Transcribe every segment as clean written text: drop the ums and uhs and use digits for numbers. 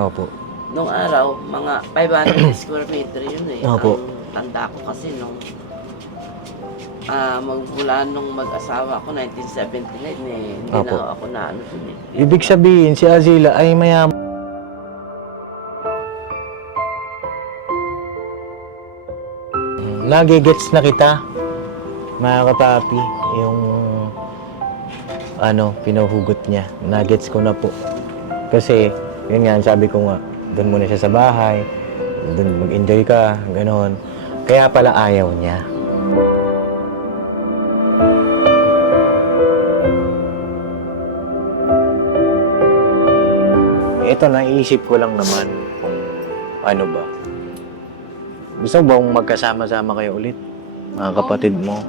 Opo. Nung araw, mga 500 square meter yun eh. Opo. Ang tanda ko kasi nung magmula nung mag-asawa ko, 1979 eh. Hindi Opo. na ako na ano dun eh. Ibig sabihin, si Azila ay mayaman. Nagigets na kita, mga kapapi, yung pinuhugot niya. Nagets ko na po. Kasi, yun nga, sabi ko nga, doon muna siya sa bahay, doon mag-enjoy ka, gano'n. Kaya pala ayaw niya. Ito, naisip ko lang naman kung ano ba. Gusto mo bang magkasama-sama kayo ulit? Mga kapatid mo?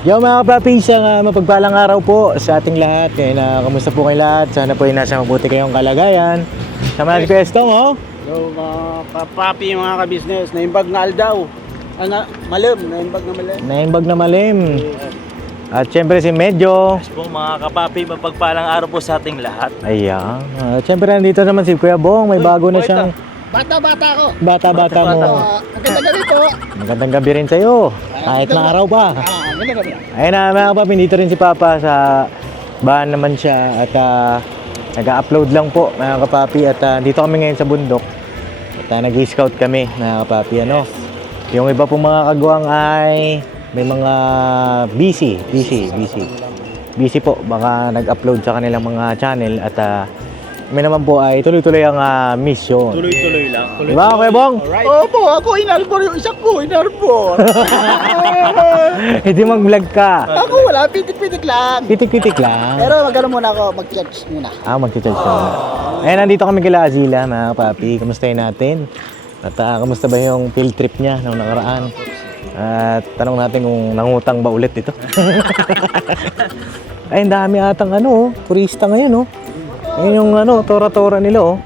Yo mga kapapi, isang mapagpalang araw po sa ating lahat. Kaya kamusta po kayo lahat? Sana po ay nasa mabuti kayong kalagayan. Sama natin ko Estong, oh. So mga kapapi, mga kabisnes, naimbag na aldaw. Malim, naimbag na malim. Naimbag na malim. At syempre si Medyo. Yes po mga kapapi, mapagpalang araw po sa ating lahat. Ayan. At syempre nandito naman si Kuya Bong. May bago na siyang... Bata-bata ko. Bata-bata mo. Maganda gabi po. Magandang gabi rin sa'yo. Kahit na araw pa. Maganda gabi. Ayun na mga kapapi, dito rin si Papa sa bahan naman siya. At nag-upload lang po mga kapapi. At dito kami ngayon sa bundok. At nag-scout kami mga kapapi. Yung iba pong mga kagawang ay may mga busy po. Baka nag-upload sa kanilang mga channel. At kami naman po ay tuloy-tuloy ang mission. Tuloy-tuloy lang. Diba, Kuya Bong? Alright. Opo, ako inarbor yung isa ko, inarbor. Hindi mag-vlog ka. Ako wala, pitik-pitik lang. Pitik-pitik lang. Pero magano muna ako, mag-charge muna. Mag-charge ka muna. Ayun, nandito kami kila Azila, mga papi. Kamustahin natin? At kamusta ba yung field trip niya nung nakaraan? At tanong natin kung nangutang ba ulit ito. Ay, ang dami atang turista ngayon, Ayun yung tora-tora nila,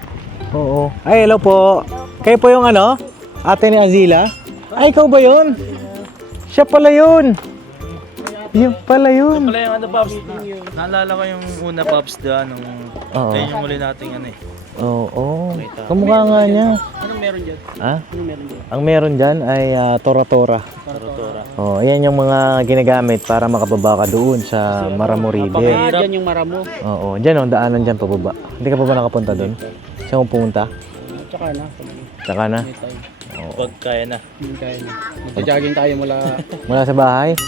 Oo. Ay, hello po. Kayo po yung ate ni Azila? Ay, ikaw ba yun? Siya pala yun. Yung pala yun. Pala yung Pops, naalala ko yung una Pops nung ayun yung muli nating Oo. Kamukha nga niya. Anong meron dyan? Ha? Anong meron dyan? Ang meron dyan ay tora-tora. Ayan yung mga ginagamit para makababa ka doon sa Maramo River. Dyan yung maramo. Oo, dyan daanan dyan pababa. Hindi ka pa ba nakapunta doon? Saan mo pumunta? Tsaka na. Tsaka na? Pag kaya na. Kaya na. Magja-jogging tayo Mula sa bahay?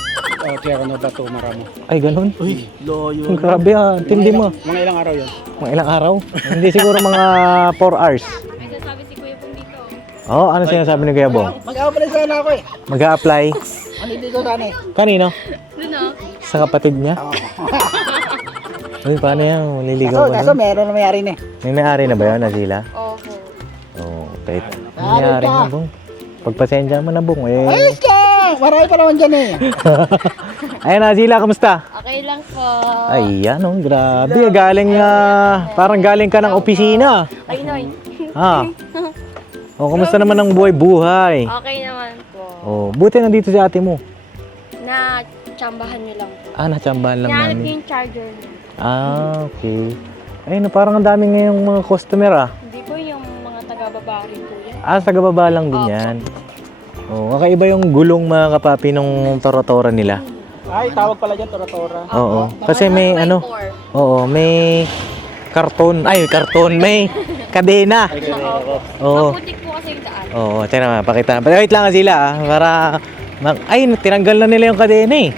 Tierra Nova to Maramo. Ay, ganun? Uy, loyo. Grabe tindi mo. Mga ilang araw yun. Mga ilang araw? Hindi siguro mga 4 hours. May sasabi si Kuya Pong dito. Ano sinasabi ni Kuya Bong? Mag-apply sana ako eh. Mag-a-apply? Ano dito sana eh? Kanino? Doon Sa kapatid niya? Uy, paano yan? Maliligaw ka Kaso doon? meron na mayari na eh. May may-ari na ba yun, Azila? Opo. Oo, kahit may-ari na, Bong. Pagpasensya mo na, Bong. Ayos ka! Marami pa naman dyan eh. Ayun, Azila, kamusta? Okay lang po. Ayan, grabe. Parang galing ka ng opisina. Ay, Noy. Kamusta naman ang buhay-buhay? Okay naman po. Buti nandito si ate mo. Na tsambahan niyo lang po. Natsambahan lang Nahanap namin. niyo yung charger niyo. Okay. Ayun, parang ang dami ngayong mga customer, Hindi po yung mga taga-babari po yan. Taga-baba lang din yan. Kakaiba yung gulong mga kapapi nung tora-tora nila. Ay, tawag pala dyan, tora-tora. Oo. Kasi may may karton. May kadena. Oo. Maputik po kasi yung daan. Tira, pakita. Wait lang sila para tinanggal na nila yung kadena eh.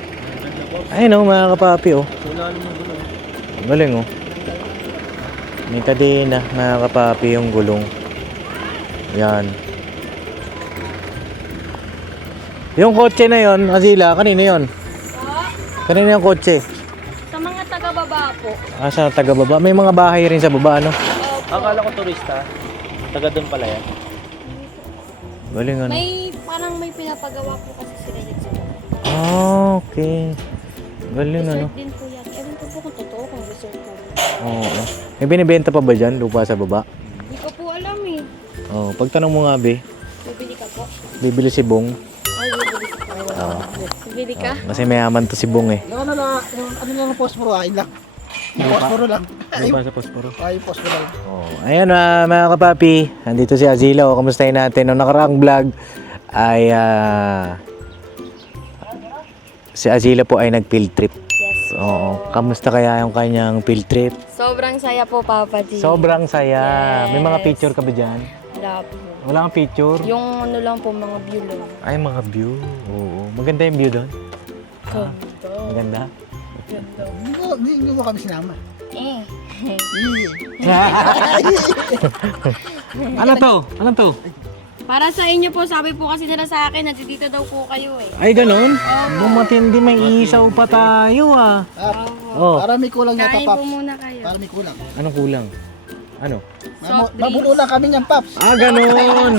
Ayun mga kapapi Galing May kadena mga kapapi yung gulong. Yan. Yung kotse na yon, Azila, kanino yon? Kanino yung kotse? Sa mga taga-baba po. Sa taga-baba. May mga bahay rin sa baba, Akala ko turista. Taga doon pala yan. Galing Parang may pinapagawa po kasi sila dyan sa baba. Okay. Galing Resort din po yan. Ewan ko po kung totoo kung resort po. May binibenta pa ba dyan, lupa sa baba? Hindi ko po alam eh. Pagtanong mo nga, be. Bibili ka po. po. Bibili si Bong. Ay, bibili ka. Oo. Bibili ka? Kasi mayaman to si Bong eh. Yung ano lang ang posporo, ay lang. Yung posporo lang. Ano ba sa posporo? Ay, yung posporo lang. Oh, ayan mga kapapi, nandito si Azila. O, kamustahin natin? Noong nakaraang vlog ay si Azila po ay nag-field trip. Yes. Oo. Kamusta kaya yung kanyang field trip? Sobrang saya po, Papa D. Sobrang saya. May mga Yes. picture ka ba dyan? Wala po. Wala kang picture? Yung ano lang po, mga view lang. Ay, mga view. Oo. Maganda yung view doon. Ganda. Maganda. Hindi mo kami sinama. Eh. Ano to? Ano to? Para sa inyo po, sabi po kasi nila sa akin, nandito daw po kayo eh. Ay, ganun? Bumatindi, may isaw pa tayo ah. Oh. Para may kulang yata, Kain po Paps. muna kayo. Para may kulang. Anong kulang? Ano? Soft drinks. Mabulo lang kami niyan, Paps. Ah, ganun!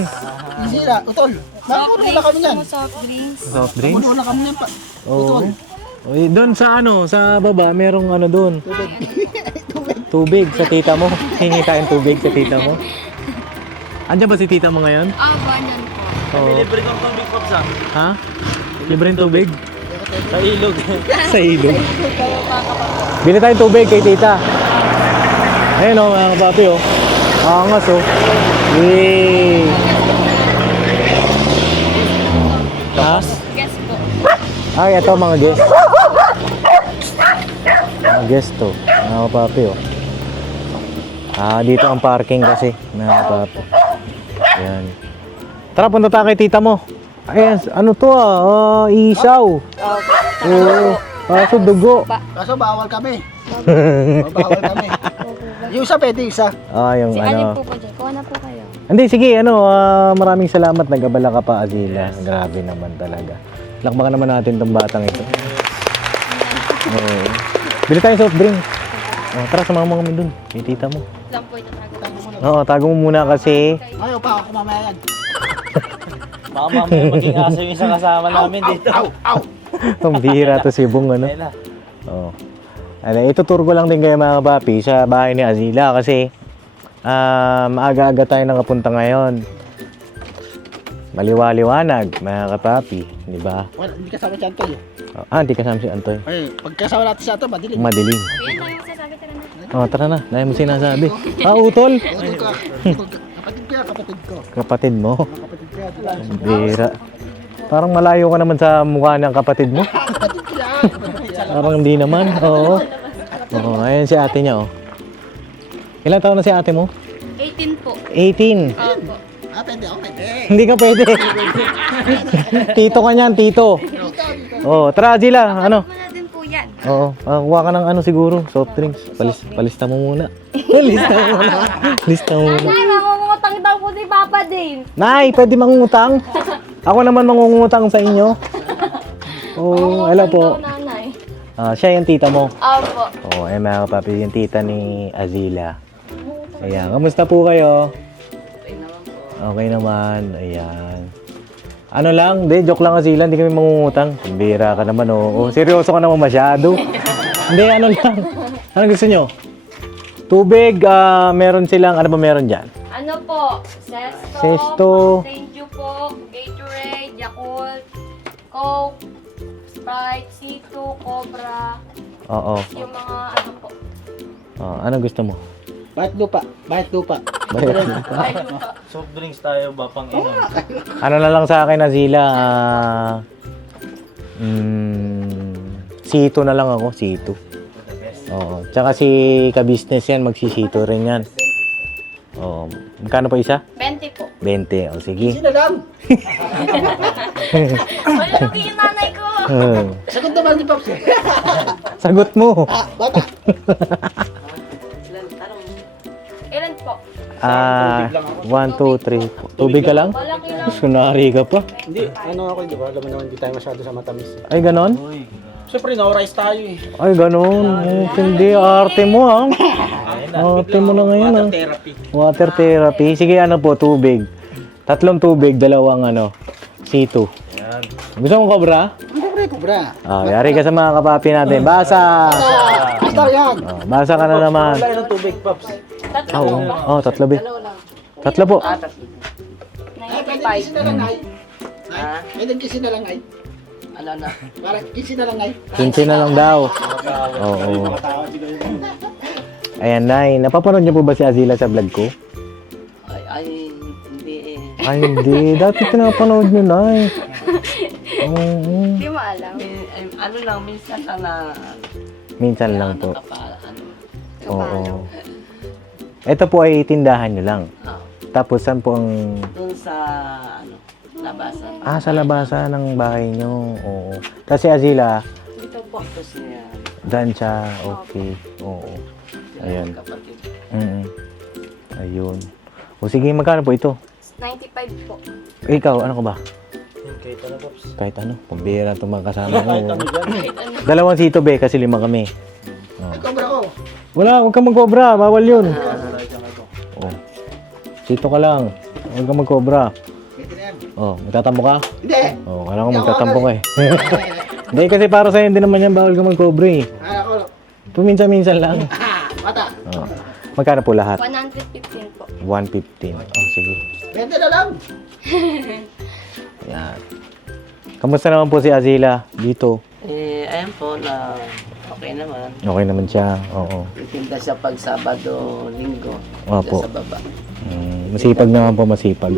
Easy lang, utol. Mabulo lang kami niyan. Gusto mo soft drinks? Soft drinks? Mabulo lang kami niyan, Paps. Oo. Oy, doon sa ano, sa baba, merong ano doon. Tubig. Tubig sa tita mo. Hingi tayong tubig sa tita mo. Andiyan ba si tita mo ngayon? Banyan po. Oo. Libre kang tubig, Pops, ah. Ha? Libreng tubig? Sa ilog. Sa ilog. Bili tayong tubig kay tita. Ayun o, mga kapapi o. Angas o. Yay! Ha? Guess po. Ay, ito mga guest. Mga guest to. Mga kapapi o. Dito ang parking kasi. Mga kapapi. Ayan. Tara, punta tayo kay tita mo. Ayan, ano to isaw. Oo. Kaso dugo. Kaso bawal kami. Bawal kami. Yung isa pwede, yung isa. Yung Si ano. Alin po po dyan. Kuha na po kayo. Hindi, sige, maraming salamat. Nagabala ka pa, Azila. Grabe naman talaga. Lakbakan naman natin tong batang ito. Oo. Bili tayo soft drink. Tara, samahan mo kami dun. May tita mo. Lang po itatago. Oo, tago mo muna kasi. Ayaw pa ako mamaya yan. Baka mamaya maging aso yung isang kasama namin dito. Ow! Ang bihira to si Bong, ano? Ayun na. Oo. Itutur ko lang din kayo mga kapapi sa bahay ni Azila kasi maaga-aga tayo nakapunta ngayon. Maliwaliwanag, mga kapapi, di ba? Wala, hindi kasama si Antoy. Hindi kasama si Antoy. Ay, pagkasama natin si Antoy, madilim. Madilim. Ayan na yung sasabi, tara na. Tara na. Dahil mo sinasabi. Utol. Utol ka. Kapatid ko yan, kapatid ko. Kapatid mo. Kapatid ko yan. Ang bihira. Parang malayo ka naman sa mukha ng kapatid mo. Kapatid ko yan. Parang hindi naman. Oo. Oo, ayun si ate niya, oh. Ilang taon na si ate mo? 18 po. 18. Opo. Pwede ako, pwede. Hindi ka pwede. Tito ka niyan, tito. Oh, tara Azila, ano? Ano natin po yan? Oo, kuha ka ng ano siguro, soft drinks. Palista mo muna. Palista mo muna. Lista mo muna. Nay, mangungutang daw po si Papa Dane. Nay, pwede mangungutang? Ako naman mangungutang sa inyo. Oh, hello po. Daw, nanay. Siya yung tita mo. Opo. Oo, mga kapapi, yung tita ni Azila. Ayan, kamusta po kayo? Okay naman, ayan. Ano lang, joke lang Azila, hindi kami mangungutang. Bira ka naman, oo. Seryoso ka naman masyado. Hindi, ano lang. Ano gusto nyo? Tubig, meron silang, ano ba meron dyan? Ano po? Sesto. Mountain Dew po, Gatorade, Yakult, Coke, Sprite, C2, Cobra, Oo. yung mga ano po. Ano gusto mo? Bahit lupa. Bahit lupa. Soft drinks tayo ba pang inom? Ano na lang sa akin, Azila? C2 na lang ako, C2. Oo. Tsaka si ka-business yan, magsisito rin yan. Oo. Magkano po isa? 20 po. 20. O, sige. Sino lang? Malugi yung nanay ko. Sagot naman ni Pops. Sagot mo. Bata. Ilan po? 1, 2, 3. Tubig ka lang? Malaki lang. Kunwari ka pa. Hindi, ano ako, di ba? Alam mo naman, hindi tayo masyado sa matamis. Ay, ganon? Siyempre, no-rice tayo eh. Ay, ganon. Hindi, arte mo ha. Arte mo na ngayon ha. Therapy. Water therapy. Sige, ano po, tubig. 3 tubig, 2 C2. Gusto mong cobra? Siyempre, kubra. Yari ka sa mga kapapi natin. Basa! Basta yan. Basa ka na naman. Wala ng tubig, Pops. Tatlo. Oo, 3 be. 3 po. pwede kisi na lang ay. Ha? Pwede kisi na lang ay. Ano na? Parang kisi na lang ay. 15 na lang daw. Oo. Nakatawa siguro yun. Ayan, Nay. Napapanood niyo po ba si Azila sa vlog ko? Ay, hindi eh. Ay, hindi. Dati pinapanood niyo, Nay. Oo. Hindi mo alam. Ano lang, minsan lang na... Minsan lang po. Ano. Oo. Ito po ay tindahan niyo lang. Oh. Tapos saan po ang... Doon sa, ano, labasan. Sa labasan ng bahay niyo. Oo. Kasi Azila, Dito po. Tapos niya, daan siya. Okay. Oo. Ayan. kapatid. Ayun. O sige, magkano po ito? 95 po. Ikaw, ano ka ba? Kahit ano, Pops. Kahit ano, pambira itong mga kasama ko. Dalawang sito, be, kasi 5 kami. Ay, cobra ko. Wala, huwag kang magkobra. Bawal yun. Oh. Sito ka lang. Huwag kang magkobra. Pwede na yan. Oh, magtatampo ka? Hindi. Oh, kala ko magtatampo ka eh. Hindi, kasi para sa'yo hindi naman yan, bawal ka magkobra eh. Ako. Puminsan-minsan lang. Mata. Oh. Magkano po lahat? 115 po. 115. Oh, sige. Pwede na lang. Yan. Kamusta naman po si Azila dito? Ayan po na okay naman. Okay naman siya. Oo. Itinda siya pag Sabado, Linggo. Opo. Diyan sa baba. Masipag naman po, masipag.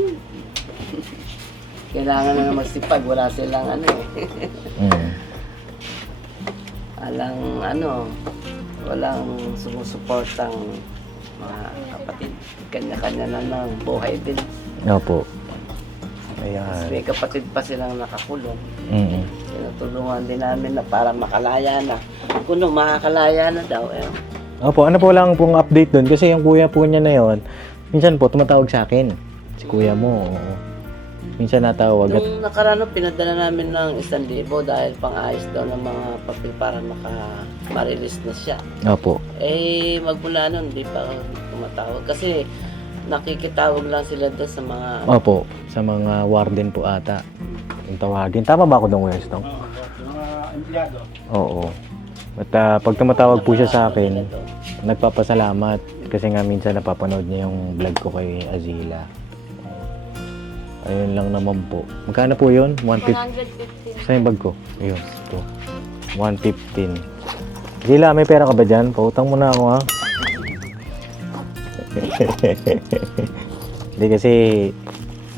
Kailangan na magsipag. Wala silang ano eh. Walang sumusuportang mga kapatid. Kanya-kanya na ng buhay din. Opo. Tapos Ayan. may kapatid pa silang nakakulong. Mm. Tinutulungan din namin na para makalaya na. Kung makakalaya na daw, Opo, ano po lang pong update doon kasi yung kuya po niya na yon, minsan po tumatawag sa akin. Si kuya mo. Oo. Minsan natawag at Nung nakaraan, pinadala namin ng 1,000 dahil pang-ayos daw ng mga papel para ma-release na siya. opo. Magmula nun, hindi pa tumatawag. Kasi nakikitawag lang sila doon sa mga... Opo, sa mga warden po ata. Yung tawagin. Tama ba ako doon, Kuya Stong? Mga empleyado. Oo. At pag tumatawag po siya sa akin, nagpapasalamat kasi nga minsan napapanood niya yung vlog ko kay Azila. Ayun lang naman po. Magkano po yun? 150. 115. Saan yung bag ko? Ayun. Ito. 115. Azila, may pera ka ba dyan? Pautang mo na ako, ha? Hindi kasi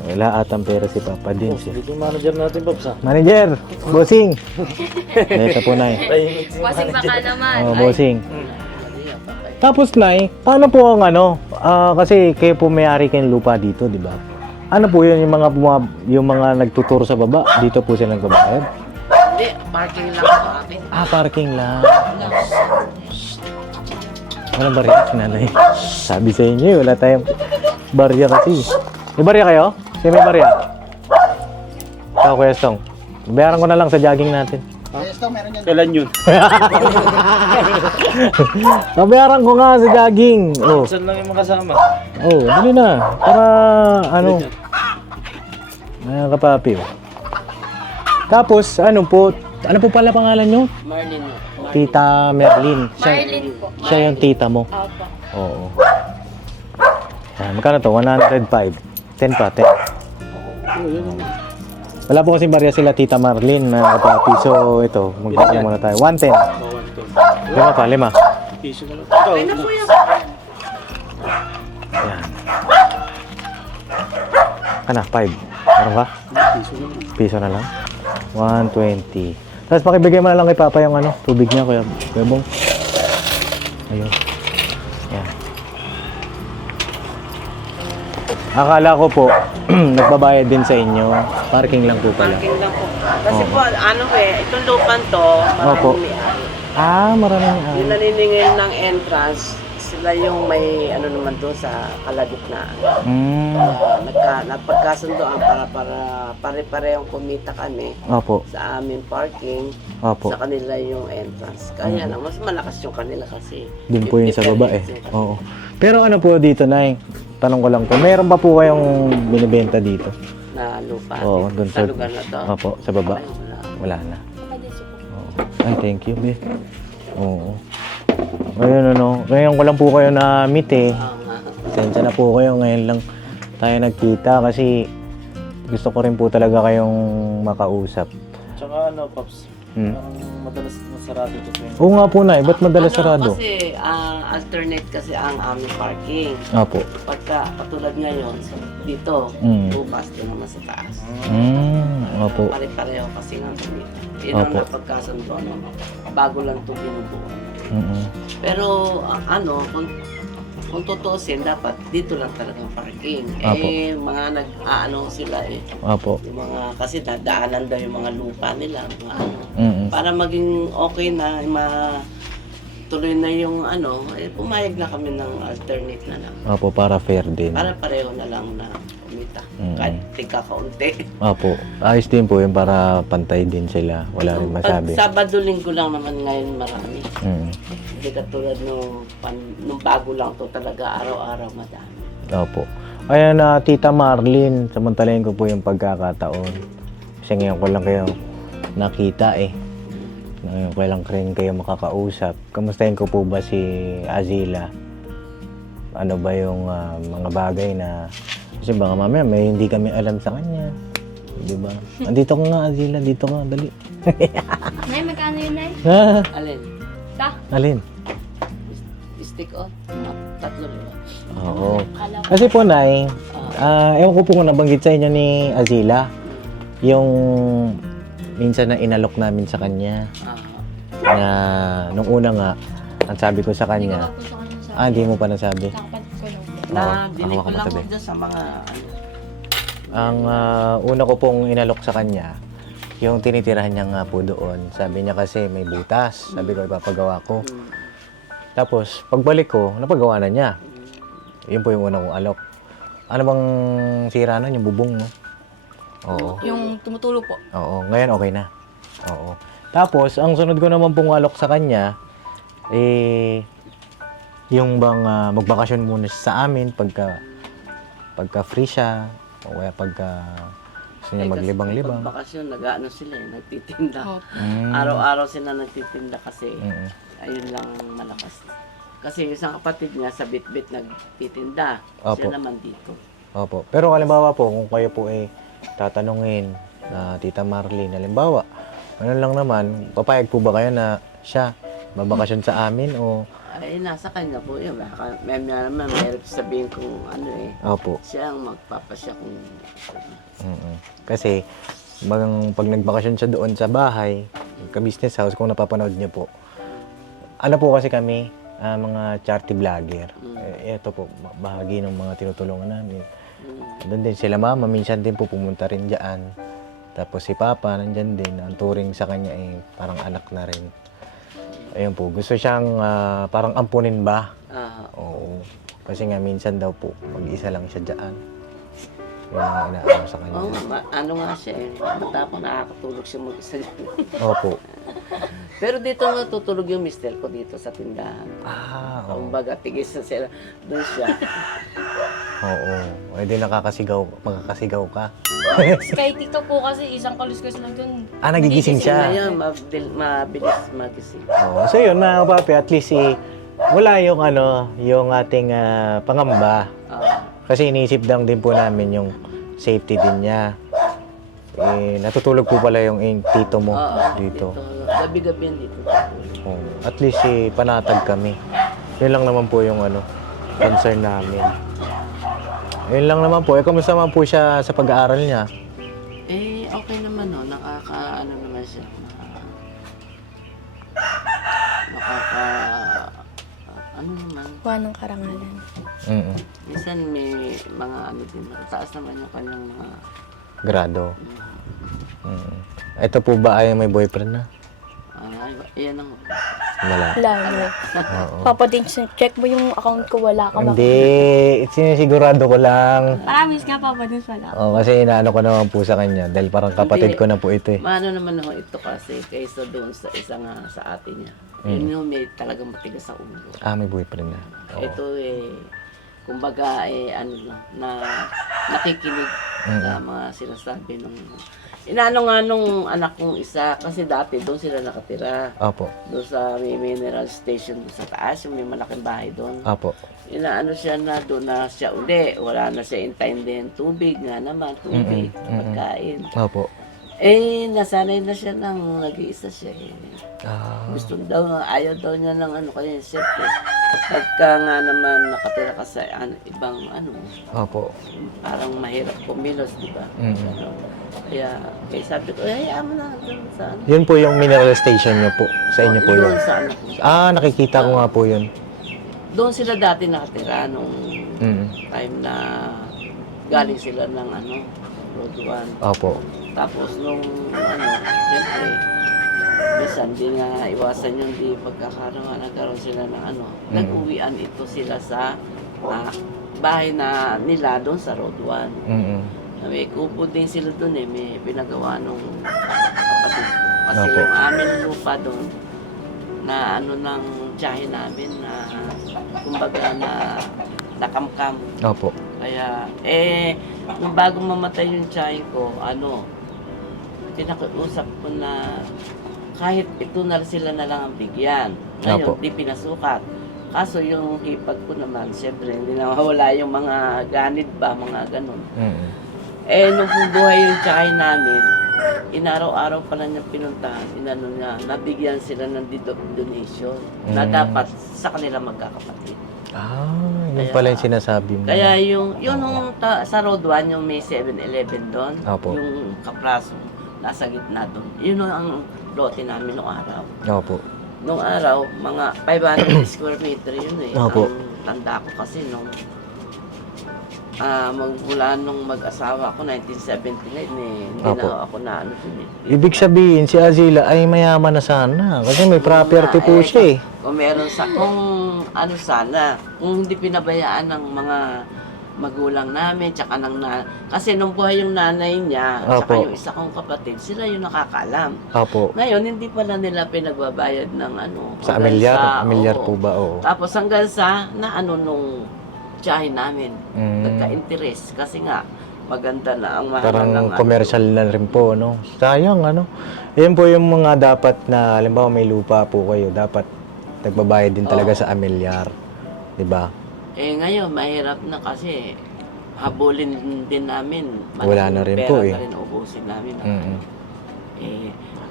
wala atang pera si Papa din. Dito yung manager natin, Pops, ha? Manager! Bossing! Ito po, Nay. Masing baka naman. Oh, bossing. Tapos, Nay, paano po ang ano? Kasi kayo po may-ari kayong lupa dito, di ba? Ano po yun, yung mga nagtuturo sa baba? Dito po sila nagbabayad? Hindi, parking lang po amin. Parking lang. Walang barya, sinanay. Sabi sa inyo, wala tayong barya kasi. May barya kayo? Sino may barya? Ikaw, Kuya Stong. Bayaran ko na lang sa jogging natin. Yes, to, meron yan. Kailan yun? Bayaran ko nga sa jogging. Oh, Saan lang yung makasama? dali na. Para, ano, kapapi. Oh. Tapos, ano po pala pangalan nyo? Marlin. Tita Merlin. Marlin po. Siya yung tita mo. Opo. Oo. Magkano to? 105. 10 pa, 10. Wala po kasing barya sila Tita Marlin na kapapi. So, ito. Magkakaya muna tayo. 110. 5 pa, 5. Piso na lang. Ikaw, Ayan. Kana, 5. Meron ka? Piso na lang. 120. Tapos pakibigay mo na lang kay Papa yung ano, tubig niya, Kuya Bong. Ayun. Ayan. Akala ko po, nagbabayad din sa inyo. Parking lang po pala. Parking lang po. Kasi po, itong lupan to, Opo. maraming may-ari. Maraming Yung naniningil ng entrance, sila yung may naman doon sa kalagitnaan. Napagkasundoan para pare-parehong kumita kami Opo. sa aming parking, Opo. sa kanila yung entrance. Kaya lang, mas malakas yung kanila kasi. Doon po yung sa baba eh. difference yung Oo. Pero ano po dito, Nay? Tanong ko lang po. Meron pa po kayong binibenta dito? na lupa Oo, dito doon sa lugar na to. Opo, sa baba. Ay, wala. Wala na. Oo. Ay, thank you, be. Oo. Ngayon, ngayon ko lang po kayo na-meet eh. Oo nga. Sensya na po kayo. Ngayon lang tayo nagkita kasi gusto ko rin po talaga kayong makausap. Tsaka ano, Pops, Hmm. parang madalas masarado ito. Oo nga po na, ba't madalas sarado? Kasi alternate kasi ang aming parking. Opo. Pagka katulad ngayon, so, dito, Mm. bukas doon naman sa taas. Opo. Pare-pareho kasi nga dito. Yun ang Opo. napagkasundo, no? Bago lang ito binubuo. Mm-mm. Pero kung tutuusin, dapat dito lang talagang parking. Apo. Mga nag-aano sila Opo. yung mga, kasi dadaanan daw yung mga lupa nila, mga ano. Mm-mm. Para maging okay na, tuloy na yung pumayag na kami ng alternate na lang. Opo, para fair din. Para pareho na lang na kumita. Mm. Kahit tika kaunti. Opo. Ayos din po yun para pantay din sila. Wala rin masabi. Pag Sabado, Linggo lang naman ngayon marami. Mm. Hindi katulad nung bago lang to talaga, araw-araw madami. Opo. Ayan na, Tita Marlene, samantalahin ko po yung pagkakataon. Kasi ngayon ko lang kayo nakita eh. Ngayon ko lang rin kayo makakausap. Kamustahin ko po ba si Azila? Ano ba yung mga bagay na... Kasi baka mamaya may hindi kami alam sa kanya. Di ba? Andito ka nga, Azila. Dito ka, dali. Nay, magkano yun, Nay? Ah, Alin? Ta? alin? Stick on? Tatlo rin. Oo. Kala ko. Kasi po, Nay, ewan ko po kung nabanggit sa inyo ni Azila, yung minsan na inalok namin sa kanya, na nung una nga, ang sabi ko sa Hindi ko kanya, pa po sa kanya sabi. hindi mo pa nasabi. Kapatid ko lang. Nabili ko hawakan mo lang tabi. dyan sa mga Ang una ko pong inalok sa kanya, yung tinitirahan niya nga po doon. Sabi niya kasi may butas. Sabi ko, ipapagawa ko. Tapos, pagbalik ko, napagawa na niya. Yun po yung una kong alok. Ano bang sira nun? Yung bubong, no? Oo. Yung tumutulo po. Oo. Ngayon, okay na. Oo. Tapos, ang sunod ko naman pong alok sa kanya, yung bang magbakasyon muna siya sa amin pagka free siya, o kaya pagka gusto niya maglibang-libang. Pag bakasyon, nag-ano sila nagtitinda. Oh. Araw-araw sila nagtitinda kasi Mm-mm. ayun lang malakas. Kasi yung isang kapatid niya sa Bitbit nagtitinda. Opo. Siya naman dito. Opo. Pero halimbawa po, kung kayo po tatanungin na Tita Marlene, halimbawa, ano lang naman, papayag po ba kayo na siya babakasyon sa amin o... Ay, nasa kanya po yun. May naman, mayroon sabihin kung Opo. siya ang magpapasya kung Mm-mm. Kasi, pag nagbakasyon siya doon sa bahay, ka-business house, kung napapanood niyo po, ano po kasi kami, mga charity vlogger. Ito po, bahagi ng mga tinutulungan namin. Doon din sila mama, minsan din po pumunta rin dyan. Tapos si Papa, nandyan din. Ang turing sa kanya ay parang anak na rin. Ayun po, gusto siyang parang ampunin ba? Oo. Kasi nga minsan daw po, mag-isa lang siya dyan. Yun ang inaano sa kanya. ano nga siya Tapos nakakatulog siya mag-isa dyan. Opo. Pero dito natutulog yung mister ko dito sa tindahan. Oo. Kumbaga, tigis na sila. Doon siya. Oo. O di makakasigaw ka. Kay Tito po kasi isang kaluskos lang dun. Nagigising siya. Ngayon, mabilis magising. Oo. So yun mga kapapi, at least wala yung yung ating pangamba. Kasi iniisip lang din po namin yung safety din niya. Natutulog po pala yung tito mo dito. Gabi-gabi yan dito. Oo. At least panatag kami. Yun lang naman po yung concern namin. Yun lang naman po. Kamusta naman po siya sa pag-aaral niya? Okay naman naman siya. Naman. Kuha ng karangalan. Mm-mm. Minsan may mga din. Mataas naman yung kanyang mga... Grado. Ito po ba ay may boyfriend na? Iyan ang... Wala. Wala. Oo. Papa din, check mo yung account ko, wala ka ba? Hindi. Sinisigurado ko lang. Promise nga, Papa din wala. Kasi inaano ko naman po sa kanya dahil parang kapatid ko na po ito eh. Maano naman ako ito kasi kaysa doon sa isa nga sa ate niya. Yun yung may talagang matigas sa ulo. May boyfriend na. Oo. Ito kumbaga na nakikinig sa mga sinasabi nung inaano nga nung anak kong isa kasi dati doon sila nakatira. Opo. Doon sa may mineral station doon sa taas, yung may malaking bahay doon. Opo. Inaano siya na doon na siya uli. Wala na siya intayin din. Tubig nga naman, tubig, pagkain. Opo. Eh, nasanay na siya nang nag-iisa siya eh. Ah. Gusto daw, ayaw daw niya ng kaya siyempre. Pagka nga naman nakatira ka sa ibang Opo. parang mahirap kumilos, di ba? Ganon. Kaya sabi ko, hayaan mo na doon sa Yun po yung mineral station nyo po. Sa inyo po yun. Doon sa anak ko. Ah, nakikita ko nga po yun. Doon sila dati nakatira nung time na galing sila ng Road 1. Opo. Tapos nung siyempre, minsan di nga iwasan yung di pagkakaroon, nagkaroon sila ng nag-uwian ito sila sa bahay na nila doon sa Road 1. May kubo din sila doon may pinagawa nung kapatid ko. Kasi Opo. yung amin lupa doon, na ng tiyahin namin na kumbaga na nakamkam. Opo. Kaya, nung bago mamatay yung tiyahin ko, pinakiusap ko na kahit ito na sila na lang ang bigyan. Ngayon, Opo. di pinasukat. Kaso yung hipag ko naman, siyempre, hindi na mawala yung mga ganid ba, mga ganun. Nung buhay yung tiyahin namin, inaraw-araw pala niya pinuntahan, niya, nabigyan sila ng donation na dapat sa kanila magkakapatid. Ah, yun pala yung sinasabi mo. Kaya yung sa Road 1, yung may 7-Eleven doon, Opo. yung kapraso, nasa gitna doon. Yun ang lote namin noong araw. Opo. Noong araw, mga 500 square meter yun eh. Opo. Ang tanda ko kasi nung mula nung mag-asawa ako, 1979 hindi Opo. na ako na dun eh. Ibig sabihin, si Azila ay mayaman na sana. Kasi may property po siya eh. Kung meron sana, kung hindi pinabayaan ng mga magulang namin, tsaka kasi nung buhay yung nanay niya, tsaka Opo. yung isa kong kapatid, sila yung nakakaalam. Opo. Ngayon, hindi pala nila pinagbabayad ng Sa hanggang amilyar? Amilyar oo. po ba? Oo. Tapos hanggang sa nung tiyahin namin, nagka-interest. Kasi nga, maganda na ang mahal Parang ng commercial na rin po, no? Sayang, Yan po yung mga dapat na, halimbawa may lupa po kayo, dapat nagbabayad din talaga sa amilyar. Diba? Ngayon, mahirap na kasi habulin din namin. Wala na rin po eh. Pera na rin ubusin namin.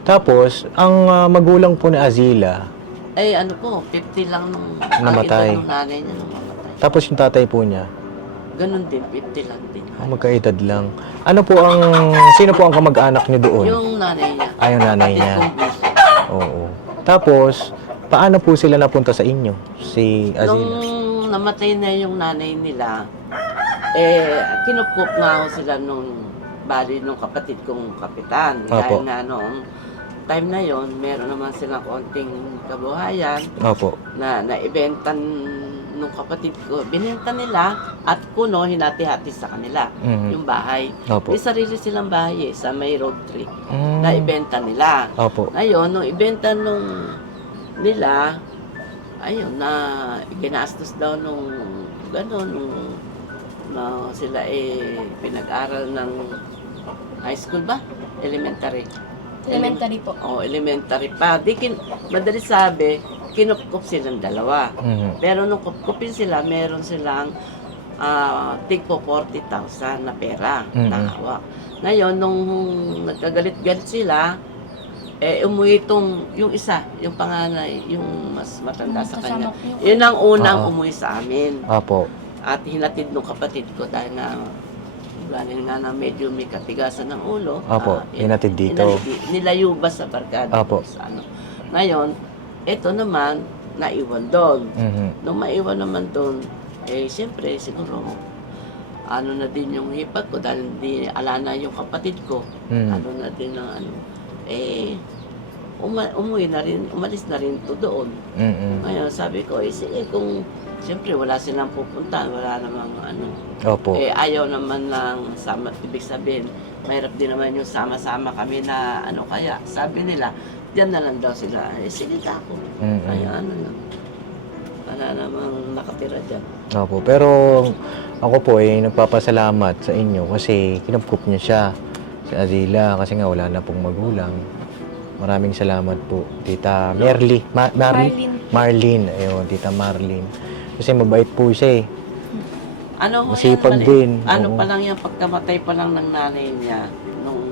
Tapos, ang magulang po ni Azila, 50 lang nung Namatay. edad nung nanay niya nung mamatay. tapos yung tatay po niya, Ganun din, 50 lang din. magkaedad lang. Sino po ang kamag-anak niyo doon? Yung nanay niya. Yung nanay kapatid niya. kong bunso. Oo. Tapos, paano po sila napunta sa inyo? Si Azila? Nung namatay na yung nanay nila, kinukup nga ako sila nung kapatid kong kapitan. Opo. Dahil nga noong time na yon, meron naman silang konting kabuhayan Opo. na naibentan nung kapatid ko. Binenta nila at kuno hinati-hati sa kanila yung bahay. Opo. May sarili silang bahay sa may road 3 Mm. na ibenta nila. Opo. Ngayon, nung ibenta nila, ayun, na ginastos daw nung gano'n, na sila pinag-aral ng high school ba? Elementary. Elementary po. Elementary pa. Madali sabi, kinupkup silang dalawa. Pero nung kupkupin sila, meron silang tig po 40,000 na pera na hawak. Ngayon, nung nagkagalit-galit sila, umuwi yung isa, yung panganay, yung mas matanda sa kanya. Yun ang unang umuwi sa amin. Opo. At hinatid nung kapatid ko dahil nga na medyo may katigasan ng ulo. Opo, hinatid dito. Nilayo ba sa barkada? Opo. Ngayon, ito naman, naiwan doon. Nung maiwan naman doon, siyempre, siguro, na din yung hipag ko dahil hindi alana yung kapatid ko. Na din ang umuwi na rin, umalis na rin to doon. Ngayon, sabi ko, sige, kung siyempre, wala silang pupuntahan, wala namang Opo. ayaw naman ng sama, ibig sabihin, mahirap din naman yung sama-sama kami na kaya. Sabi nila, diyan na lang daw sila. Sige ka ako. Kaya lang. wala namang nakatira dyan. Opo, pero ako po ay nagpapasalamat sa inyo kasi kinupkup niya siya, si Azila, kasi nga wala na pong magulang. Maraming salamat po, Tita Marlene. Ayun, Tita Marlene. Kasi mabait po siya eh. Ano ho Masipag yan, din. Ano Oo. pa lang yung pagkamatay pa lang ng nanay niya, nung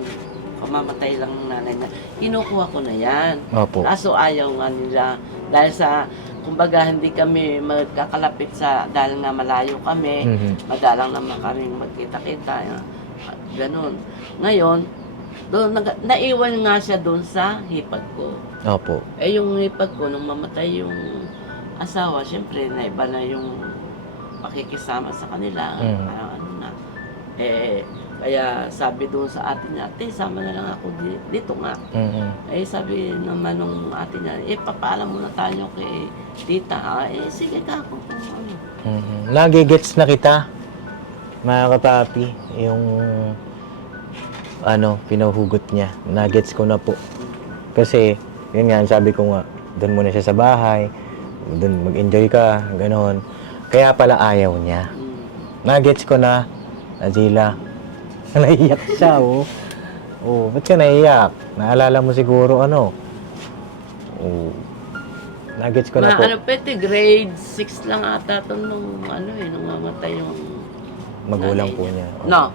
kamamatay lang ng nanay niya, kinukuha ko na yan. Opo. Kaso ayaw nga nila, dahil sa, kumbaga hindi kami magkakalapit sa, dahil nga malayo kami, madalang naman kami magkita-kita, ganun. Ngayon, doon, naiwan nga siya doon sa hipag ko. Opo. Eh yung hipag ko, nung mamatay yung asawa, syempre, naiba na yung pakikisama sa kanila. Parang ano na. Eh, kaya sabi doon sa ate niya, ate, sama na lang ako dito nga. Eh, sabi naman nung ate niya, papaalam muna tayo kay tita. Eh, sige ka ako kung ano. Nagigets na kita, mga kapapi, yung pinahugot niya. Nagets ko na po. Kasi, yun nga, sabi ko nga, doon muna siya sa bahay, doon mag-enjoy ka, gano'n. Kaya pala ayaw niya. Nagets ko na, Azila. Naiyak siya, oh. Oh, ba't ka naiyak? Naalala mo siguro, Oh. Nagets ko na po. Pwede, grade 6 lang ata ito nung nung mamatay yung Magulang nanay po niya. niya. No.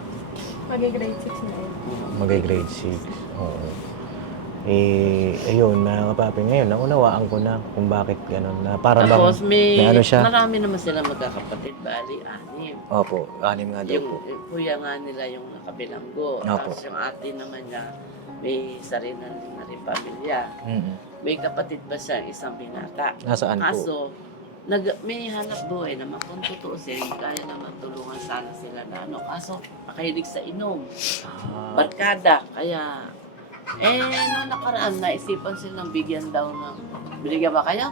Mag-grade 6 na yun. Mag-grade 6. Oo. Eh, ayun, mga kapapi, ngayon, naunawaan ko na kung bakit gano'n. Na para Tapos may ano siya. marami naman sila magkakapatid, bali, 6. Opo, 6 nga daw po. Yung kuya nga nila yung nakabilanggo. Opo. Tapos yung ate naman niya, may sarili na rin pamilya. May kapatid pa siya, isang binata. Nasaan po? Kaso, may hanap buhay naman kung tutuusin, kaya naman tulungan sana sila na kaso, makahilig sa inom. Barkada, kaya, nung nakaraan, naisipan silang bigyan daw ng, binigyan ba kayo?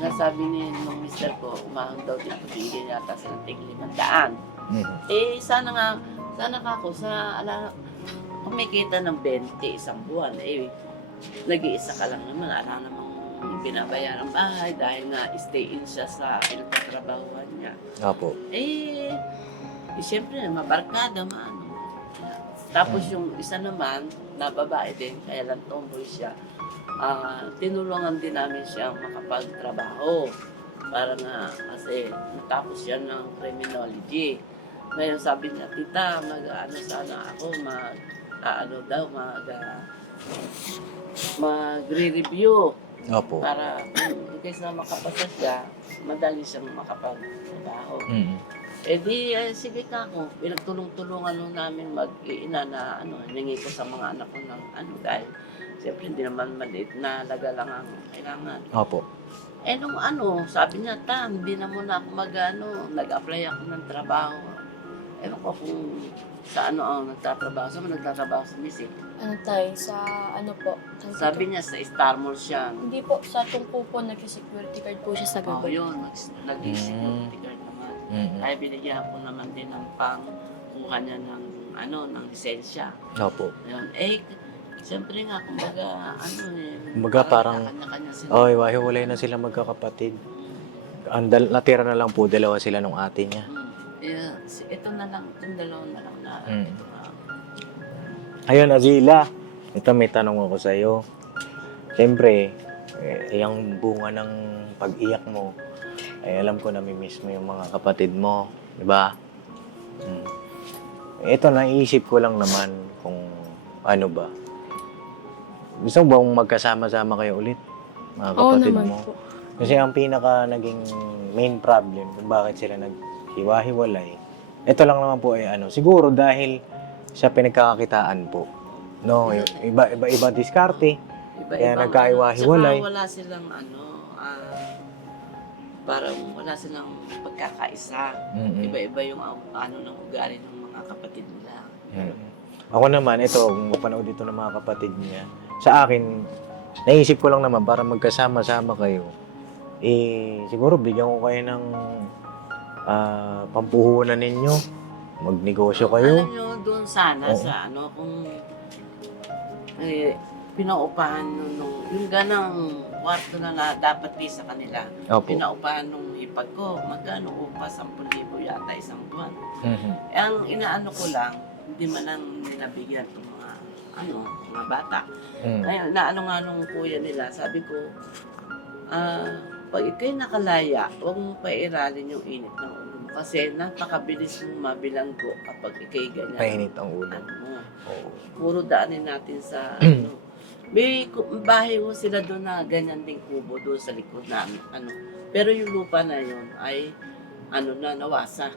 Nasabi ni nung mister ko, umahon daw dito, bigyan yata silang tig-500. Sana ka ako, kumikita ng 20 isang buwan, nag-iisa ka lang naman, ala namang binabayaran bahay dahil nga stay in siya sa pinagtatrabahuan niya. Opo. Siyempre, mabarkada, maano. Tapos yung isa naman, na babae din, kaya lang tomboy siya, tinulungan din namin siya makapagtrabaho. Para nga, kasi natapos siya ng criminology. Ngayon sabi niya, tita, sana ako, magre-review. Opo. Para in case na makapasa siya, madali siyang makapagtrabaho. Sige ka ako, pinagtulong-tulungan nung namin mag-iina na hiningi ko sa mga anak ko ng dahil siyempre hindi naman maliit na laga lang ang kailangan. Opo. Nung sabi niya, hindi na muna ako nag-apply ako ng trabaho. Ewan ko kung sa ako nagtatrabaho. Saan mo nagtatrabaho sa Missy? Po. Sabi niya sa Star Mall siya. Hindi po, sa tungko po, nag-security card po siya sa gabi. Yun, nag-security guard naman. Kaya binigyan ko naman din ng kuha niya ng lisensya. Opo. Yun. Siyempre nga, Kumbaga parang, kanya-kanya sila. hiwalay na sila magkakapatid. Natira na lang po, dalawa sila nung ate niya. Ito na lang, itong dalawa na lang na. Ito na. Ayun, Azila. Ito may tanong ako sa iyo. Siyempre, yung bunga ng pag-iyak mo, ay alam ko na miss mo yung mga kapatid mo. Di ba? Ito, naisip ko lang naman kung ano ba. Gusto mo bang magkasama-sama kayo ulit? Mga kapatid mo? Po. Kasi ang pinaka naging main problem kung bakit sila naghiwa-hiwalay, ito lang naman po ay siguro dahil sa pinagkakakitaan po. No, iba diskarte. Kaya nagkaiwa-hiwalay. Tsaka wala silang parang wala silang pagkakaisa. Iba-iba yung ng ugali ng mga kapatid nila. Ako naman, ito, kung mapanood dito ng mga kapatid niya, sa akin, naisip ko lang naman para magkasama-sama kayo. Siguro bigyan ko kayo ng pampuhunan ninyo. Magnegosyo kayo. Alam nyo, doon sana sa kung pinaupahan yung ganang kwarto na dapat di sa kanila. Opo. Pinaupahan nung ipag ko, magkano upa, 10,000 yata isang buwan. Mhm. Eh, ang inaano ko lang, hindi man lang ninabigyan itong mga bata. Mm. Ngayon, naano nga nung kuya nila, sabi ko, pag ikaw'y nakalaya, huwag mo pairalin yung init ng ulo mo. Kasi napakabilis mong mabilanggo kapag ikaw'y ganyan. Mainit ang ulo. Ano mo, Oo. puro daanin natin sa may bahay ko sila doon na ganyan ding kubo doon sa likod namin. Pero yung lupa na yun ay nawasa.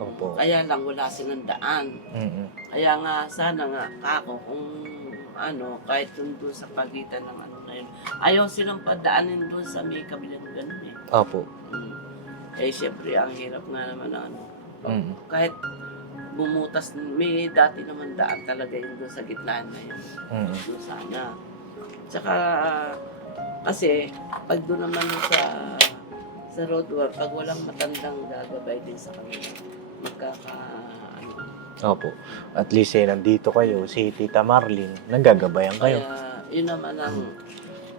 Opo. Kaya lang wala silang daan. Mm-mm. Kaya nga sana nga kako kung kahit yung doon sa pagitan ng na yun. Ayaw silang padaanin doon sa may kabilang ganun eh. Opo. Eh syempre ang hirap nga naman Mm. kahit bumutas, may dati naman daan talaga yun doon sa gitna na yun. Mm. Doon sana. Tsaka kasi pag doon naman sa roadwork, pag walang matandang gagabay din sa kanila, Opo. At least nandito kayo, si Tita Marlene, nanggagabayan kayo. Kaya yun naman ang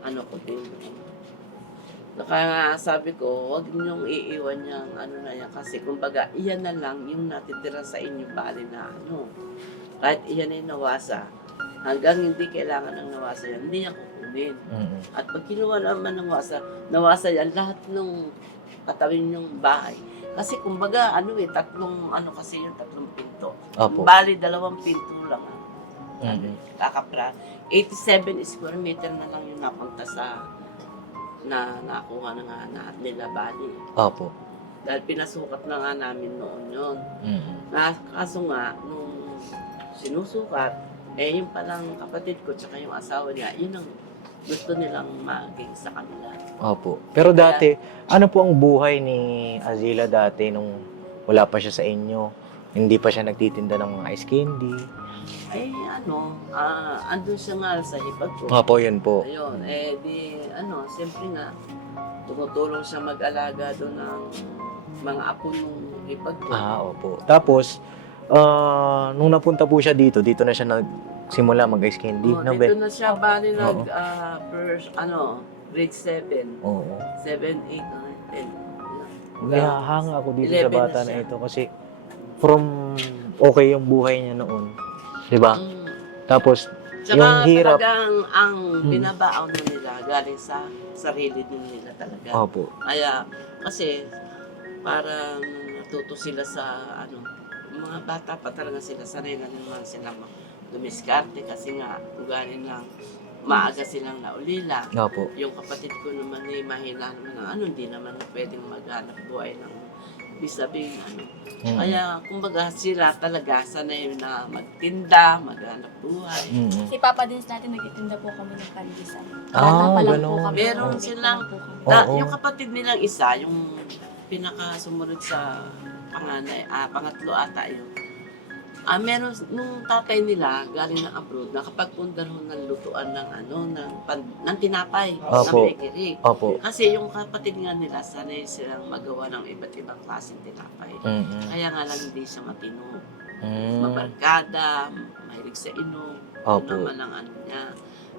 ko din. Kaya sabi ko, huwag niyong iiwan niyang na yan. Kasi kumbaga, iyan na lang yung natitira sa inyo bali na Kahit iyan ay nawasa, hanggang hindi kailangan ng nawasa yan, hindi niya kukunin. Mm-mm. At pag kinuha naman ng nawasa yan, lahat ng katawin yung bahay. Kasi kumbaga, tatlong pinto. Opo. Bali, 2 pinto lang. Mm-mm. Kakapra. 87 square meter na lang yung napunta sa nakuha na nga nila bali. Opo. Dahil pinasukat na nga namin noon yun. Mm-mm. Kaso nga, nung sinusukat, yung palang kapatid ko tsaka yung asawa niya, yun ang gusto nilang maging sa kanila. Opo. Pero dati, ano po ang buhay ni Azila dati nung wala pa siya sa inyo? Hindi pa siya nagtitinda ng mga ice candy? Andun siya nga sa hipag ko. Opo, yun po. Ayun, siyempre nga, tumutulong siya mag-alaga doon ng mga apo nung hipag ko. Opo. Tapos, nung napunta po siya dito na siya nagsimula mag-ice candy. Dito na siya bali Oo. grade 7. Oo. 7, 8, 9, 10. Hanga ako dito sa 11 bata na na siya. ito kasi from okay yung buhay niya noon. Diba? Tapos, Tsaka yung hirap. talagang ang binabaaw na nila galing sa sarili din nila talaga. Opo. Kaya, kasi, para natuto sila sa, mga bata pa talaga sila, sanay na naman sila dumiskarte kasi nga, kung galing lang, maaga silang naulila. Opo. Yung kapatid ko naman ay mahina naman ng hindi naman na pwedeng maghanap buhay ng sabihin Kaya, kumbaga, sila talaga sanay na magtinda, maghanap buhay. Mm-mm. Si Papa din natin nagtitinda po kami ng pandesal. Ganun. Meron silang, Oo. yung kapatid nilang isa, yung pinakasumunod sa panganay, pangatlo ata yun. Meron, nung tatay nila, galing ng abroad, nakapagpundar ho ng lutuan ng tinapay, Opo. ng bakery. Opo. Kasi yung kapatid nga nila, sanay silang magawa ng iba't ibang klaseng tinapay. Mm-mm. Kaya nga lang hindi siya matino. Mm. Mabarkada, mahilig sa inom. Opo. Yun naman ang niya.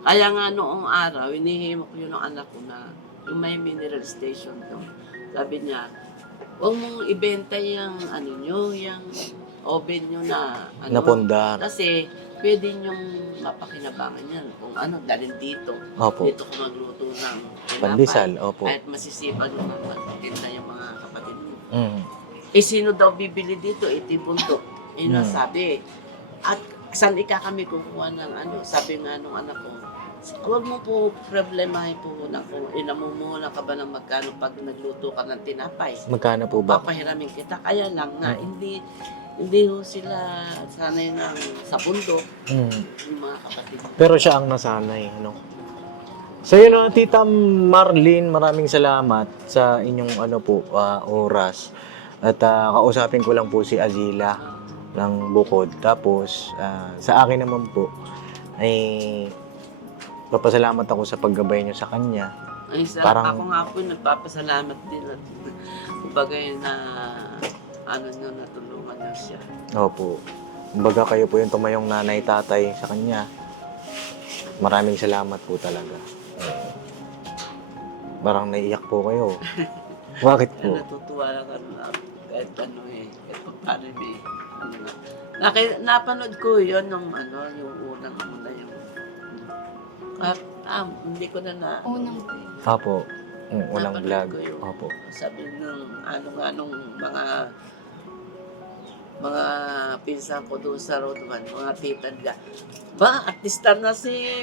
Kaya nga noong araw, inihimok yun ng anak ko na yung may mineral station doon. Sabi niya, huwag mong ibenta yung yung oven nyo na Napundar. kasi pwede nyong mapakinabangan yan kung dalhin dito. Opo. Dito ko magluto ng tinapay. Pandesal. Opo. Kahit masisipag naman magtinda yung mga kapatid mo. Mm. Sino daw bibili dito? Itibundok. Yun ang sabi. At saan kami kukuha ng sabi nga nung anak ko, huwag mo po problemahin po na kung inamumuhunan ka ba ng magkano pag nagluto ka ng tinapay. Magkano po ba? Papahiramin kita. Kaya lang na hindi ho sila sanay sa bundok, yung mga kapatid. Pero siya ang nasanay, So yun na, Tita Marlene, maraming salamat sa inyong oras. At kausapin ko lang po si Azila ng Bukod. Tapos, sa akin naman po, ay papasalamat ako sa paggabay niyo sa kanya. Ay, Parang- ako nga po nagpapasalamat din at kumbaga na natulungan niyo siya. Opo. Kumbaga kayo po yung tumayong nanay tatay sa kanya. Maraming salamat po talaga. Parang naiiyak po kayo. Bakit po? Natutuwa lang ako na kahit ano eh. Kahit paano eh. Ano na. Napanood ko yun nung ano, yung unang yung hindi ko na Unang. Apo. Unang napanood vlog. ko yun. Apo. Sabi nung nung mga pinsan ko doon sa Road 1, mga tita nila, ba, artista na si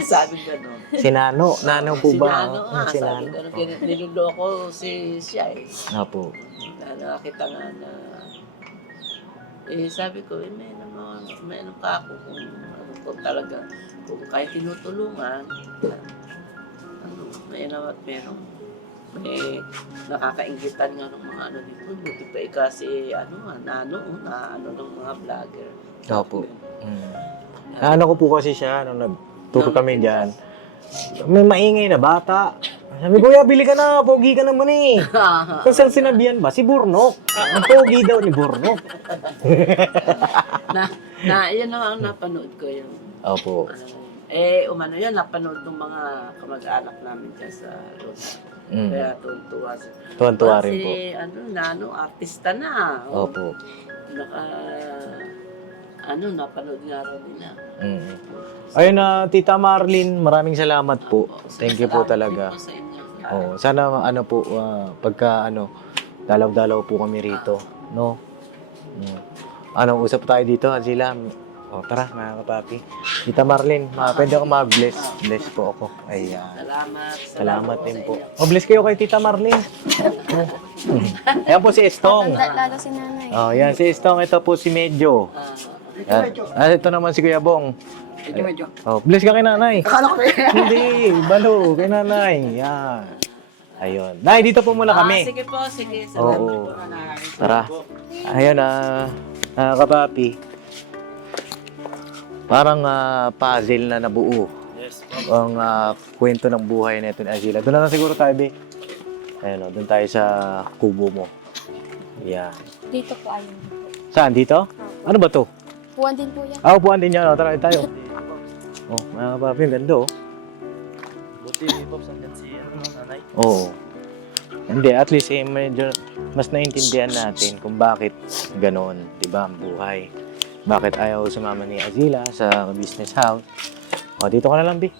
sabi gano'n. Si Nano. Nano po Si ba? Nano Si sabi Nano. gano'n, niluloko siya eh. Apo. Nakakita nga na, sabi ko, may ano pa ako kung talaga, kung kahit tinutulungan, may may nakakainggitan nga ng mga dito. Buti pa kasi, ng mga vlogger. Opo. Ano ko po kasi siya, nung nagturo kami dyan, may maingay na bata. Sabi, kuya, bili ka na, pogi ka naman eh. Kung saan sinabihan ba? Si Burnok. Ang pogi daw ni Burnok. Yun ang napanood ko yung, Opo. yun, napanood ng mga kamag-anak namin dyan sa Road. Kaya tuwa siya. Tuwan-tuwa rin po. Kasi, artista na. Opo. Napanood nga rin nila. Ayun na, Tita Marlene, maraming salamat po. Thank you po Salamat talaga. din po sa inyo. Sana po, pagka dalaw-dalaw po kami rito, no? Usap tayo dito, Azila. Tara, mga kapapi. Tita Marlene, pwede ako mag-bless. Bless po ako. Ayan. Salamat din po. Bless kayo kay Tita Marlene. Ayan po si Estong. Lalo si nanay. Yan si Estong. Ito po si Medyo. Ito naman si Kuya Bong. Medyo. Bless ka kay nanay. Akala ko Hindi, balo, kay nanay. Yan. Ayun. Nay, dito po muna kami. Sige po, sige. Salamat Oo. po. Tara. Ayun kapapi. Parang puzzle na nabuo. Yes, Ang kwento ng buhay na ito ni Azila. Doon na lang siguro tayo, Be. Ayun, doon tayo sa kubo mo. Yan. Dito po ayun. Saan? Dito? Ano ba to? Puwan din po yan. Upuan din yan. Tara tayo. Mga kapapi, ang ganda Buti, Pops, andyan si nanay. Oo. Hindi, at least medyo mas naiintindihan natin kung bakit ganon, di ba, ang buhay. Bakit ayaw sumama ni Azila sa business house. Dito ka na lang, Bi.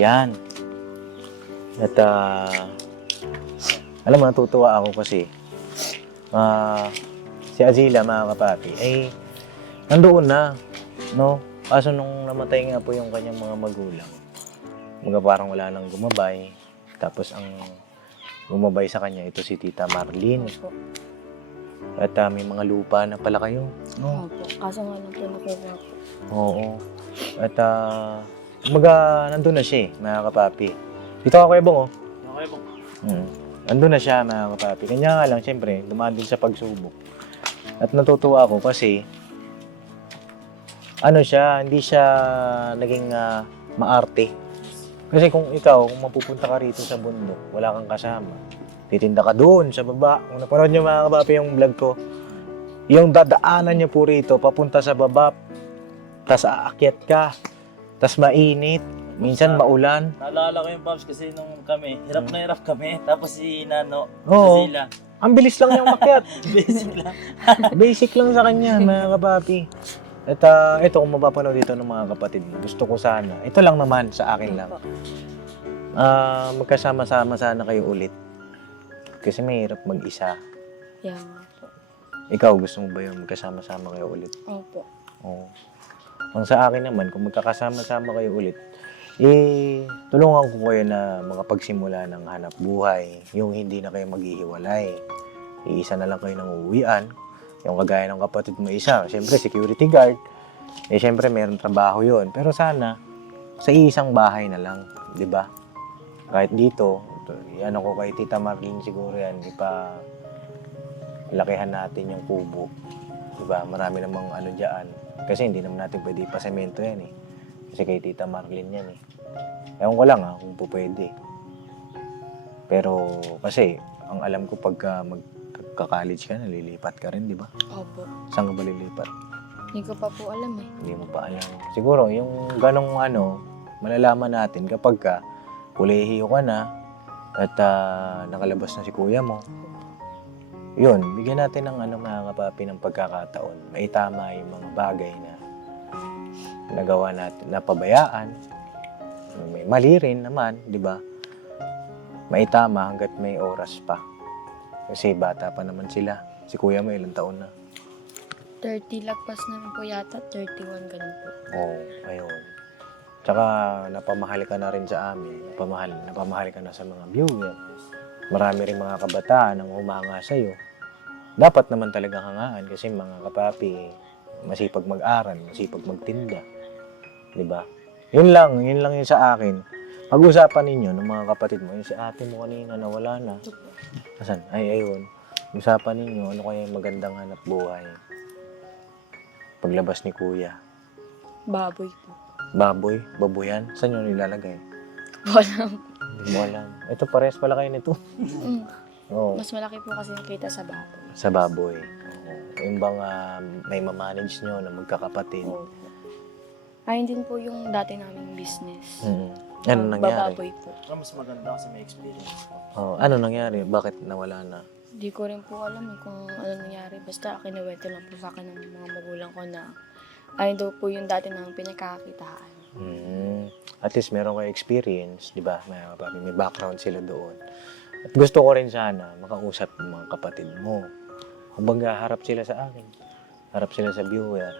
Yan. At, alam mo, natutuwa ako kasi si Azila, mga kapapi, nandoon na, no? Kaso nung namatay nga po yung kanyang mga magulang, parang wala nang gumabay. Tapos ang gumabay sa kanya, ito si Tita Marlene. Opo. At may mga lupa na pala kayo. No? Opo. Kaso nga lang po nakuha po. Oo. At nandun na siya mga kapapi. Dito ka, Kuya Bong, Okay, Bong. Nandun na siya, mga kapapi. Kanya nga lang, siyempre, dumaan din sa pagsubok. At natutuwa ako kasi, hindi siya naging maarte. Kasi kung mapupunta ka rito sa bundok, wala kang kasama, titinda ka doon sa baba. Kung napanood niyo, mga kapapi, yung vlog ko, yung dadaanan niya po rito, papunta sa baba, tas aakyat ka, tas mainit, minsan maulan. Naalala ko yung Pops kasi nung hirap na hirap kami. Tapos si Nano, Oo. Azila. Ang bilis lang niyang makyat. Basic lang. Basic lang sa kanya, mga kapapi. At ito, kung mapapanood dito ng mga kapatid mo, gusto ko sana, ito lang naman, sa akin lang, magkasama-sama sana kayo ulit. Kasi mahirap mag-isa. Yan nga po. Ikaw, gusto mo ba yung magkasama-sama kayo ulit? Opo. Oo. Ang sa akin naman, kung magkakasama-sama kayo ulit, tulungan ko kayo na makapagsimula ng hanap buhay, yung hindi na kayo maghihiwalay. Iisa na lang kayo ng uuwian. Yung kagaya ng kapatid mo isa, siyempre security guard, siyempre meron trabaho yon. Pero sana, sa isang bahay na lang, di ba? Kahit dito, ko kay Tita Marlene siguro yan, lakihan natin yung kubo. Di ba? Marami namang dyan. Kasi hindi naman natin pwede ipasemento yan eh. Kasi kay Tita Marlene yan eh. Ewan ko lang kung pwede. Pero kasi, ang alam ko pagka magka-college ka, nalilipat ka rin, di ba? Opo. Saan ka ba lilipat? Hindi ko pa po alam eh. Hindi mo pa alam. Siguro, yung ganong malalaman natin kapag kolehiyo ka na, at nakalabas na si kuya mo, yun, bigyan natin ng mga kapapi ng pagkakataon. Maitama yung mga bagay na nagawa natin, napabayaan. May mali rin naman, di ba? Maitama hanggat may oras pa. Kasi bata pa naman sila. Si kuya mo ilang taon na? 30 lagpas naman po yata, 31 ganun po. Oo, ayun. Tsaka napamahal ka na rin sa amin. Napamahal ka na sa mga viewer. Marami rin mga kabataan ang humanga sa'yo. Dapat naman talaga hangaan kasi mga kapapi, masipag mag-aral, masipag magtinda. Diba? Yun lang yun sa akin. Pag-usapan ninyo ng mga kapatid mo, yung si ate mo kanina nawala na. Asan? Ayun. Usapan ninyo, ano kaya yung magandang hanap buhay? Paglabas ni kuya. Baboy po. Baboy? Baboyan? Saan yun nilalagay? Walang. Hindi mo alam. Ito, parehas pala kayo nito. Mm. Oo. Mas malaki po kasi nakita sa baboy. Sa baboy. Oo. Yung bang may mamanage nyo na magkakapatid? Opo. Ayun din po yung dati naming business. Ano nangyari? Bababoy po. Mas maganda kasi may experience po. Oh, ano nangyari? Bakit nawala na? Di ko rin po alam kung ano nangyari. Basta kinuwento lang po sa akin ng mga magulang ko na ayun daw po yung dati naming pinagkakakitaan. At least meron kayo experience, di ba? May background sila doon. At gusto ko rin sana makausap ng mga kapatid mo. Kumbaga, harap sila sa akin. Harap sila sa viewer.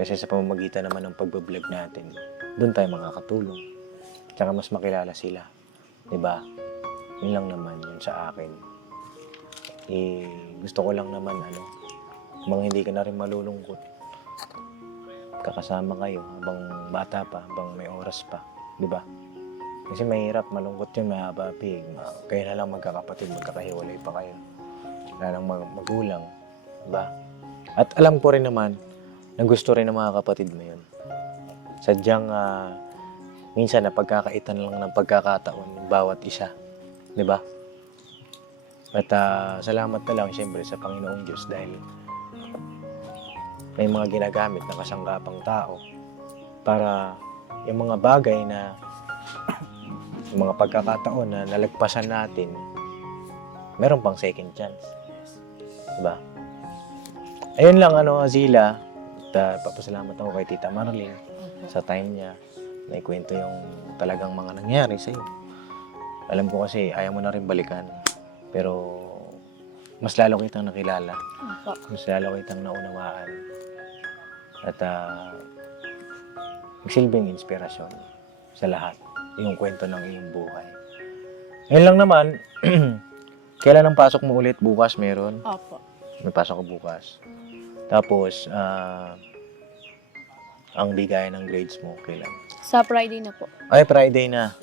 Kasi sa pamamagitan naman ng pagbablog natin, doon tayo makakatulong. Tsaka mas makilala sila. Di ba? Yun lang naman yun sa akin. Gusto ko lang naman, kung hindi ka na rin malulungkot, kakasama kayo habang bata pa, habang may oras pa. Di ba? Kasi mahirap, malungkot yun, mga papi. Kayo na lang magkakapatid, magkakahiwalay pa kayo. Wala nang magulang. Diba? At alam ko rin naman, na gusto rin ng mga kapatid mo yun. Sadyang, minsan napagkakaitan lang ng pagkakataon ng bawat isa. Diba? At salamat na lang, siyempre, sa Panginoong Diyos dahil may mga ginagamit na kasanggapang tao para yung mga bagay na yung mga pagkakataon na nalagpasan natin, meron pang second chance. Diba? Ayun lang, Azila. At papasalamat ako kay Tita Marlene sa time niya na ikwento yung talagang mga nangyari sa'yo. Alam ko kasi ayaw mo na rin balikan. Pero mas lalo kitang nakilala. Mas lalo kitang naunawaan. At magsilbing inspirasyon sa lahat. Yung kwento ng iyong buhay. Ngayon lang naman, kailan ang pasok mo ulit? Bukas meron? Opo. May pasok ko bukas. Tapos, ang bigayan ng grades mo, kailan? Sa Friday na po. Ay, Friday na.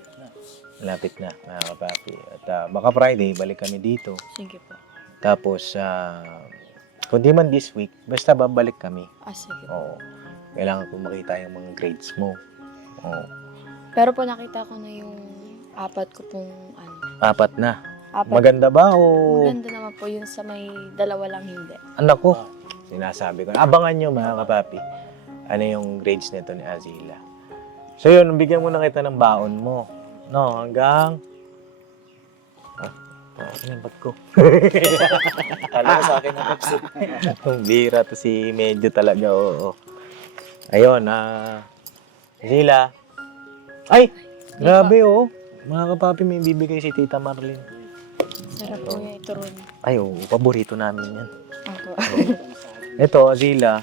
Malapit na, mga kapapi. At baka Friday, balik kami dito. Sige po. Tapos, kung di man this week, basta babalik kami. Sige. Oo. Kailangan ko makita yung mga grades mo. Oo. Pero po nakita ko na yung 4 ko pong 4 na. 4. Maganda ba o... Maganda naman po yun sa may 2 lang hindi. Anak ko. Sinasabi ko. Abangan nyo, mga kapapi. Ano yung grades nito ni Azila. So yun, bigyan mo na kita ng baon mo. No, hanggang... Kinampat ko. Kala ko sa akin na Pops. Ang bira to si Medyo talaga, oo. Ayun, Azila. Ay! Grabe, oh. Mga kapapi, may bibigay si Tita Marlene. Sarap po yung ituron. Ay, oo. Paborito namin yan. Opo. Ito, Azila.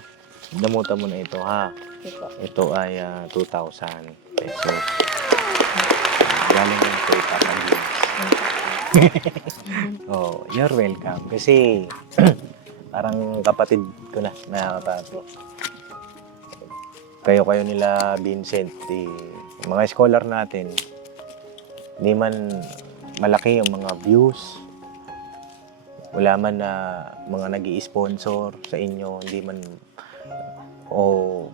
Damutan mo na ito, ha? Opo. Ito ay 2,000 pesos. Galing yung kay Papa James. Oh, you're welcome. Kasi parang kapatid ko na, mga kapapi. Kayo nila Vincent, yung mga scholar natin, hindi man malaki yung mga views, wala man na mga nag-i-sponsor sa inyo, hindi man o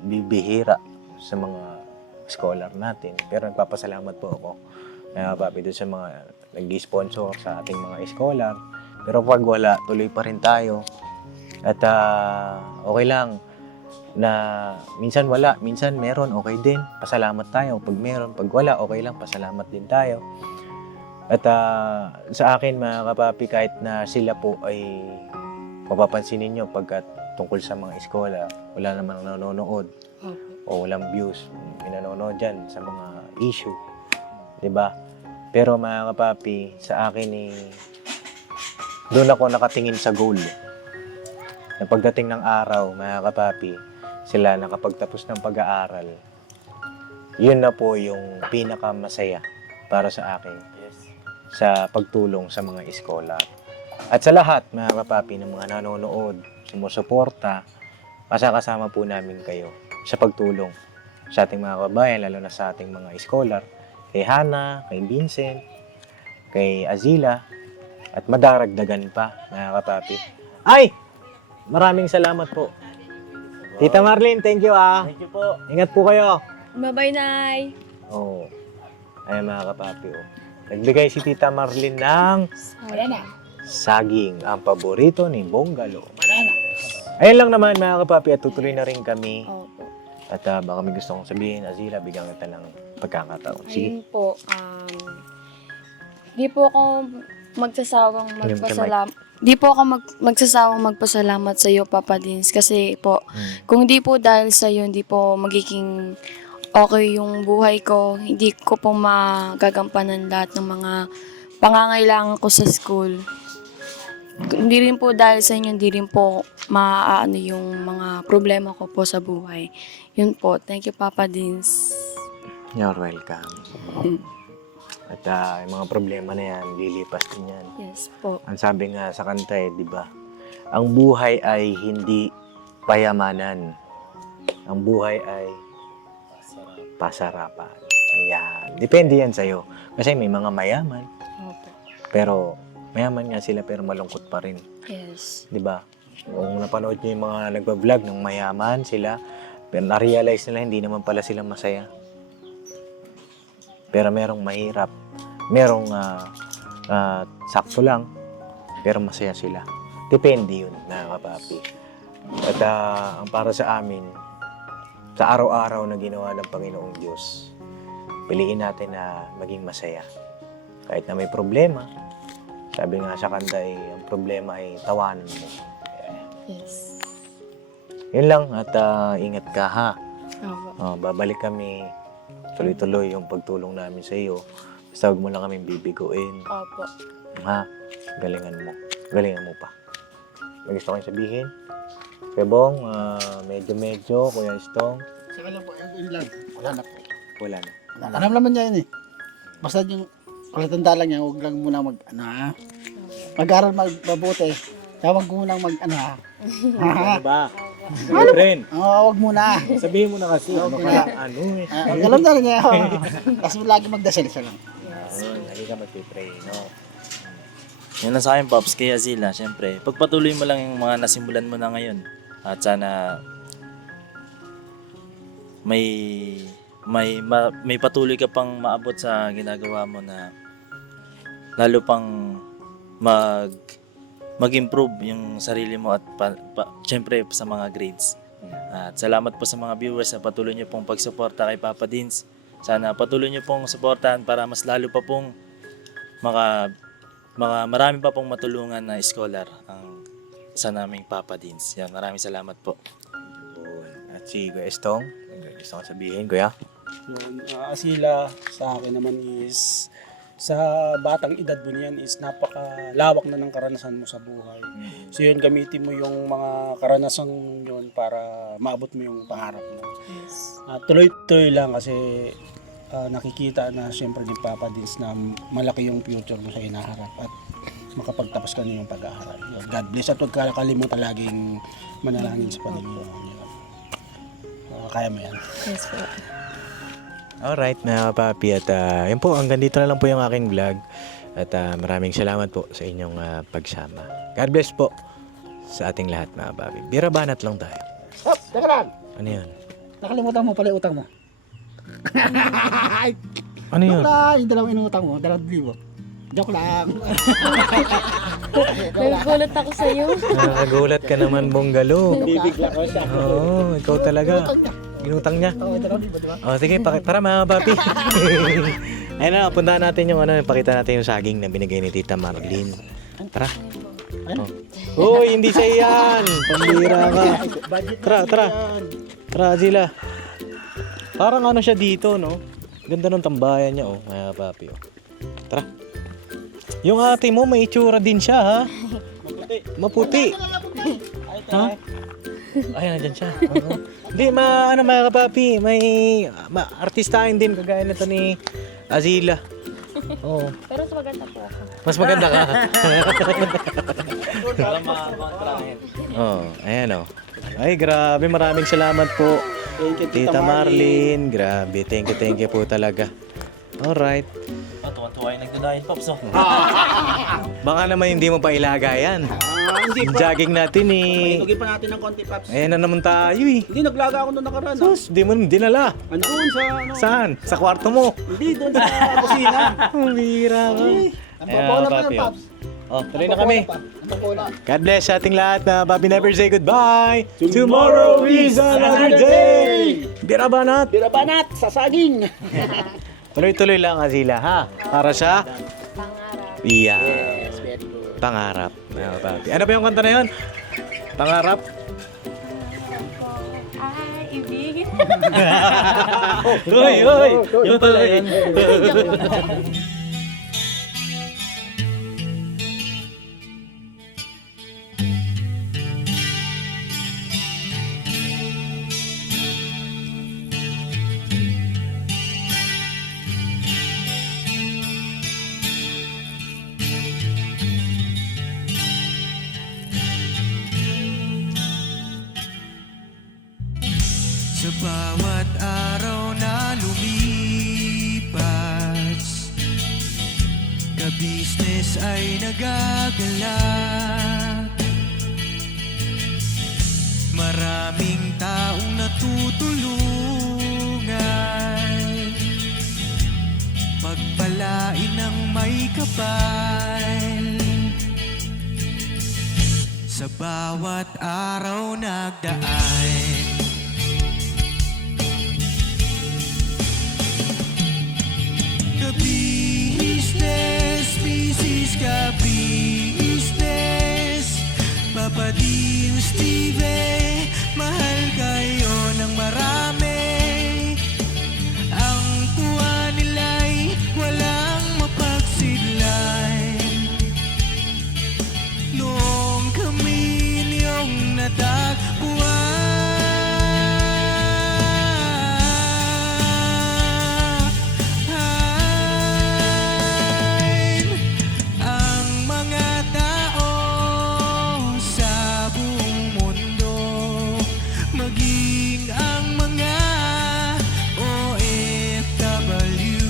bibihira sa mga scholar natin. Pero nagpapasalamat po ako papi doon sa mga nag-i-sponsor sa ating mga scholar. Pero pag wala, tuloy pa rin tayo. At okay lang. na minsan wala, minsan meron, okay din. Pasalamat tayo. Pag meron, pag wala, okay lang. Pasalamat din tayo. At sa akin, mga kapapi, kahit na sila po ay mapapansinin nyo pagkat tungkol sa mga eskola, wala namang nanonood o walang views. May nanonood dyan sa mga issue. 'Di ba? Pero mga kapapi, sa akin doon ako nakatingin sa goal. Na pagdating ng araw, mga kapapi, sila nakapagtapos ng pag-aaral. Yun na po yung pinakamasaya para sa akin sa pagtulong sa mga eskola. At sa lahat, mga kapapi, ng mga nanonood, sumusuporta, kasama po namin kayo sa pagtulong sa ating mga kabayan, lalo na sa ating mga scholar, kay Hana, kay Vincent, kay Azila, at madaragdagan pa, mga kapapi. Ay! Maraming salamat po. Tita Marlene, thank you Thank you po. Ingat po kayo. Bye-bye, Nay! Oo. Ay, mga kapapi, nagbigay si Tita Marlene ng saging, ang paborito ni Bonggalo. Ayun lang naman, mga kapapi, at tutuloy na rin kami. Opo. At baka may gusto kong sabihin, Azila, bigyan kita ng pagkakataon. Sige. Ayun po, di po ako magsasawang magpasalamat. Di po ako magsasawang magpasalamat sa iyo, Papa Dins. Kasi po, kung di po dahil sa iyo, hindi po magiging okay yung buhay ko. Hindi ko po magagampanan lahat ng mga pangangailangan ko sa school. Hindi rin po dahil sa inyo, hindi rin po maaano yung mga problema ko po sa buhay. Yun po. Thank you, Papa Dins. You're welcome. At yung mga problema na yan, lilipas din yan. Yes po. Ang sabi nga sa kanta di ba? Ang buhay ay hindi payamanan. Ang buhay ay pasarapan. Yan. Depende yan sa'yo. Kasi may mga mayaman. Opo. Pero mayaman nga sila pero malungkot pa rin. Yes. Di ba? Kung napanood niyo yung mga nagbablog ng mayaman sila, pero na-realize nila hindi naman pala sila masaya. Pero merong mahirap. Merong sakto lang. Pero masaya sila. Depende yun, mga kapapi. At ang para sa amin, sa araw-araw na ginawa ng Panginoong Diyos, piliin natin na maging masaya. Kahit na may problema, sabi nga sa kanta ang problema ay tawanan mo. Yes. Yun lang at ingat ka ha. Opo. Babalik kami tuloy-tuloy yung pagtulong namin sa iyo. Basta huwag mo lang kaming bibiguin. Opo. Ha? Galingan mo. Galingan mo pa. May gusto kong sabihin? Kuya Bong, medyo-medyo, Kuya Stong. Saka lang po, yun lang. Wala na po. Wala na. Alam naman niya yun eh. Basta yung palatanda lang niya, huwag lang muna mag-aral mabuti. Kaya huwag munang Ano ba? Friend, huwag muna. sabihin mo na kasi. Ano kaya? Alam na rin niya. Tapos lagi magdasal siya lang. Lagi ka mag-pray, no? Yan lang sa akin, Pops, kay Azila, syempre. Pagpatuloy mo lang yung mga nasimulan mo na ngayon. At sana may patuloy ka pang maabot sa ginagawa mo na lalo pang mag-improve yung sarili mo at syempre sa mga grades. At salamat po sa mga viewers sa patuloy niyo pong pagsuporta kay Papa Dins. Sana patuloy niyo pong suportahan para mas lalo pa pong marami pa pong matulungan na scholar ang sa naming Papa Dins. Yan, maraming salamat po. At si Kuya Estong, gusto kong sabihin, Kuya? Yun, Asila, sa akin naman is, sa batang edad mo niyan is napakalawak na ng karanasan mo sa buhay. So yun, gamitin mo yung mga karanasan yun para maabot mo yung pangarap mo. Yes. Tuloy-tuloy lang kasi nakikita na siyempre ni Papa Dins na malaki yung future mo sa hinaharap at makapagtapos ka na yung pag-aaral. God bless at huwag kalimutan laging manalangin sa Panginoon. Kaya mo yan. Yes po. Alright, mga kapapi. At yun po, hanggang dito na lang po yung aking vlog. At maraming salamat po sa inyong pagsama. God bless po sa ating lahat, mga kapapi. Birabanat lang tayo. Hop, teka lang. Ano yun? Nakalimutan mo pala yung utang mo. Ano yun? Joke lang, yung dalawang inutang mo, 2,000. Joke lang. Nagugulat ako sa'yo. Nakakagulat ka naman, Bonggalo. Bibigla ko siya. Oo, ikaw talaga. Inutang niya. Oh, sige, tara mga papi. Ayun na, puntahan natin yung pakita natin yung saging na binigay ni Tita Marlene. Tara. Oh. Uy, hindi siya yan. Pambira ka. Tara. Tara, Zila. Parang ano siya dito, no? Ganda ng tambayan niya, oh, mga papi, oh. Tara. Yung ate mo, may itsura din siya, ha? Maputi. Ha? Ay, nandyan siya. Oo. Hindi, mga kapapi, may artistahin din, kagaya nito ni Azila. Oo. Pero mas maganda po ako. Mas maganda ka. Para makakontrahin. Oo, ayan, oh. Ay, grabe, maraming salamat po. Thank you, Tita Marlene, grabe, thank you po talaga. Alright. Tuwan-tuwa yung nagda-diet pops, oh. Baka naman hindi mo pa ilaga yan. Hindi Yung pa. jogging natin eh. Tugin pa natin ng konti, Paps. Ayan na naman tayo eh. Hindi, naglaga ako doon nakaraan. Sus, di mo dinala. Andun sa ano. Saan? Sa kwarto mo? Hindi, doon sa kusina. Ang bira ka. Ang Ayan, papola pa papi, yan, oh. Paps. Oh, tuloy na kami. Ang papola. God bless sa ating lahat na Papi never say goodbye. Tomorrow is another day. Birabanat. Birabanat sa saging. Tuloy-tuloy lang, Azila, ha? Para sa Pangarap. iya. Yes, very good. Pangarap. Mga papi. Ano ba yung kanta na yun? Pangarap? Ay, ibig. Uy! Yung pala yun. Sa bawat araw na lumipas, ka-business ay nagagalak. Maraming taong natutulungan, pagpalain ng may kapal. Sa bawat araw nagdaan, ka-business, Mrs. Ka-business, Papa Dio, Steve, mahal kayo ng marami. Ang tuwa nila'y walang mapagsidlay. Noong kami niyong natagpuan, ang mga tao sa buong mundo, maging ang mga OFW,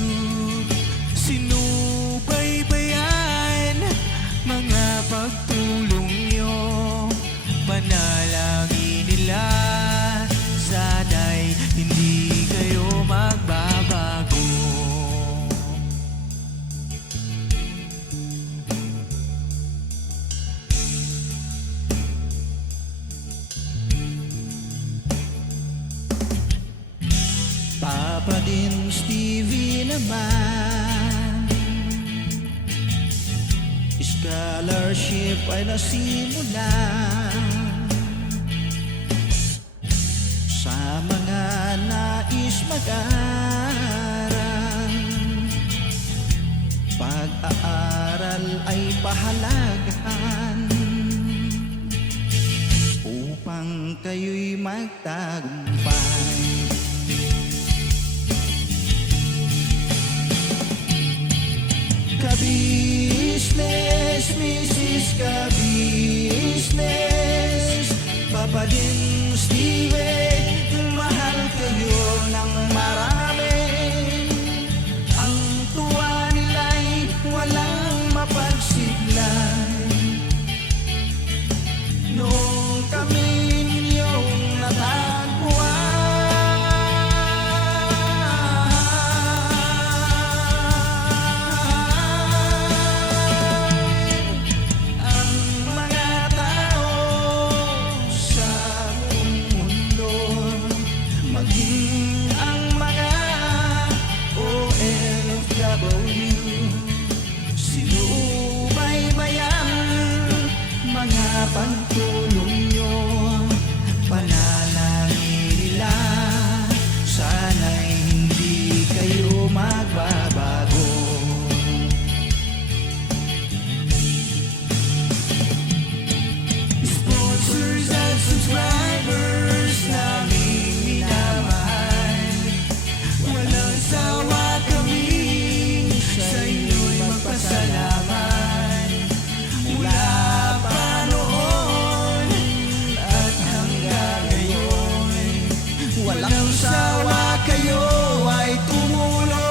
sinubaybayan mga pagtulong nyo, panalangin nila, sana'y hindi kayo magbabago. Papa din Stevie naman, scholarship ay nasimula sa mga nais mag-aral. Pag-aaral ay pahalagahan upang kayo'y magtagumpay. Ka-business, Mrs. Ka-business, Papa din Steve, mahal kayo ng marami. Ang tuwa nila'y walang mapagsiglay. Noong kami ninyong natagpuan, ang mga OFW, sinubaybayan mga pagtulong nyo, panalangin nila, sana'y hindi kayo magbabago. Sponsors at subscribers naming minamahal, walang sawa kami sa inyo'y magpasalamat. Mula pa noon at hanggang ngayon, walang sawa kayo ay tumulong.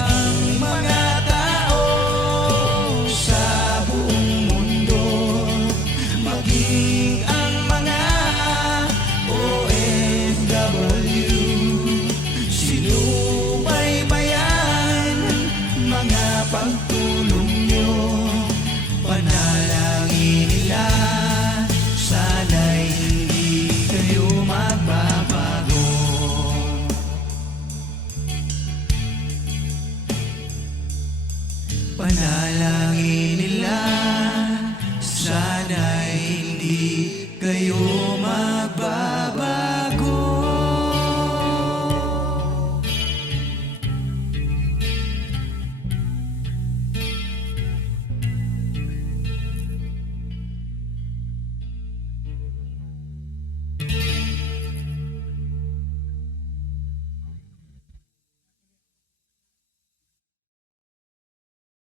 Ang mga tao sa buong mundo, maging ang mga OFW, sinubaybayan mga pagtulong nyo, panalangin nila, sana'y hindi kayo magbabago. Panalangin nila, sana'y hindi kayo